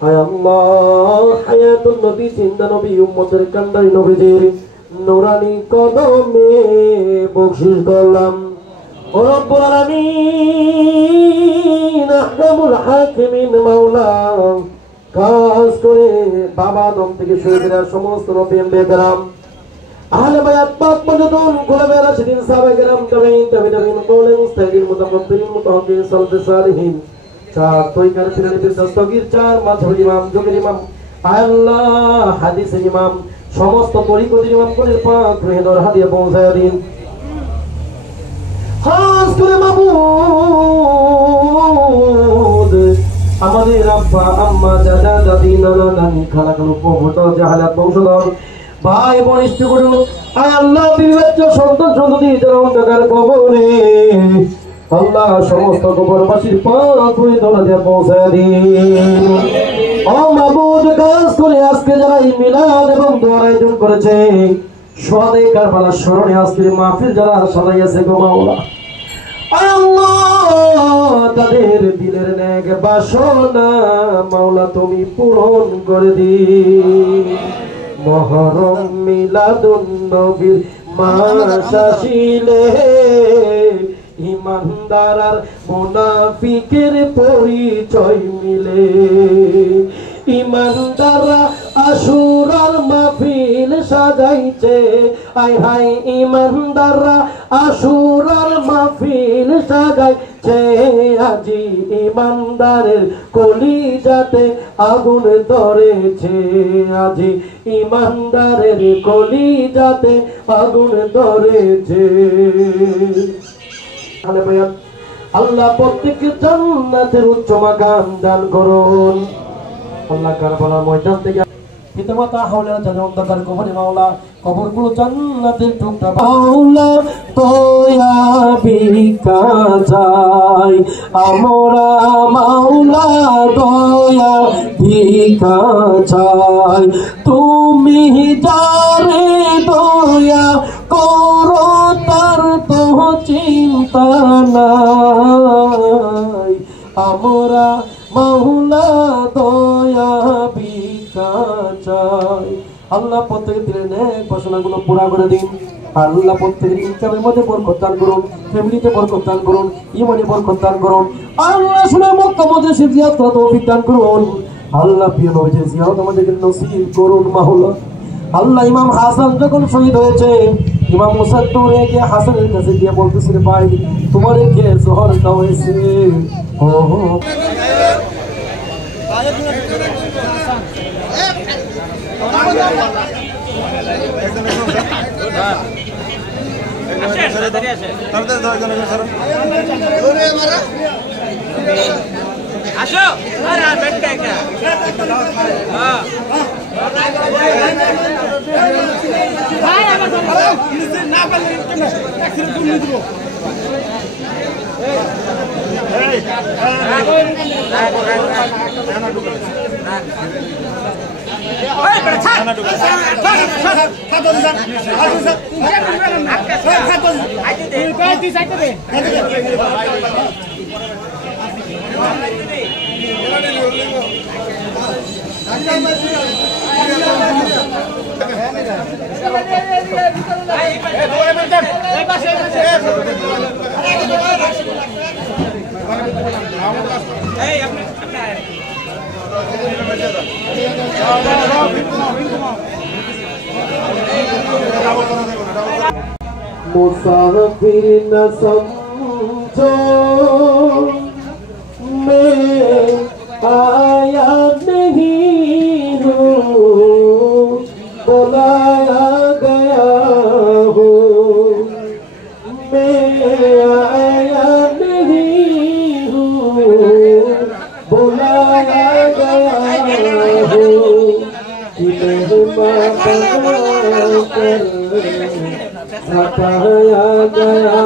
হায় আল্লাহ হায়াতুন নবী জিন্দা নবী উম্মতের কান্ডারি নবীজির নুরানি কদমে বকশিশ করলাম। ও রব্বুল আলামিন আহকামুল হাকিমিন মাওলা খাস করে বাবা আদম থেকে শুরু করে সমস্ত নবী আম্বিয়া আহলে বায়াত পাক পর্যটন গোলামে রাশিদিন সাহাবায়ে কেরাম তাবেঈন কওলে মুস্তাহিদিন মুতাকাব্বিরিন মুতাওয়াক্কিন সালফে সালিহিন চার তরিকার পীরের দস্তগীর চার মাযহাবের ইমাম যুগের ইমাম আল্লাহ হাদিসের ইমাম সমস্ত তরিকতের ইমাম কোনের পাক রহিদর হাদিয়া পৌঁছায় দিন। খাস করে মাবুদ আমাদের আব্বা আম্মা দাদা দাদি নানা নানি খালা খালু পৌঁছাও জাহালাত বংশধর ভাই বোন স্ত্রী আয় আল্লাহ বিবাচ্য সন্তান সন্ততি যারা অন্ধকার কবরে আল্লাহ সমস্ত কবরবাসীর পাক হয়ে দোলা দিয়ে পৌঁছায় দিন। ও মাবুদ কাজ করে আজকে যারা এই মিলাদ এবং দোয়ার আয়োজন করেছে সোহাদায়ে কারবালার স্মরণে আজকের মাহফিল যারা সাজাইয়াছে গো মাওলা আল্লাহ তাদের দিলের নেক বাসনা মাওলা তুমি পূরণ করে দিন। মহরম মিলাদুন নবীর মাস আসিলে ইমানদার আর মুনাফিকের পরিচয় মিলে। ইমানদাররা আশুরার মাহফিল সাজাইছে আয় হায় ইমানদাররা আশুরার মাহফিল সাজাইছে আজি ইমানদারের কলিজাতে আগুন ধরেছে আজি ইমানদারের কলিজাতে আগুন ধরেছে। আল্লাহ প্রত্যেককে জান্নাতের উচ্চ মাকাম দান করুন। আল্লাহ কারবালার ময়দান থেকে পিতামাতা হাওলা যাদের অন্ধকার কবরে মাওলা কবরগুলো জান্নাতের টুকরা মাওলা তোয়া বিকা যায় আমরা মাওলা দয়া ভিকা চাই তুমি যারে দয়া করো তার তো চিন্তা নাই আমরা মাওলা দয়া ভিকা চাই। আল্লাহ প্রত্যেকের দিলের নেক বাসনাগুলো পুরা করে দিন। আল্লাহ প্রত্যেকের ইনকামের মধ্যে বরকত দান করুন, ফ্যামিলিতে বরকত দান করুন, ঈমানে বরকত দান করুন। আল্লাহ শুনে মক্কা মজলিসে জিয়ারত করার তৌফিক দান করুন। আল্লাহ প্রিয় নবীর জিয়ারত আমাদেরকে নসিব করুন মাওলা। আল্লাহ ইমাম হাসান যখন শহীদ হয়েছে ইমাম মুসাদ্দুর গিয়ে হাসানের কাছে গিয়ে বলতেছিল ভাই তোমার কে জোহর দাও হয়েছে ও আসো আরে বেটা একটা হ্যাঁ ভাই আমার না পারলে একটু তুমি দিব এই ওই বড় ছাড় না ঢুকে খাতো দিন খাতো স্যার খাতো আইতে দে তুই তুই সাইতে দে मुसाफिर न समझो मैं आया नहीं हूँ बुलाया गया हूँ मैं आया नहीं हूँ बुलाया गया हूँ हटाया गया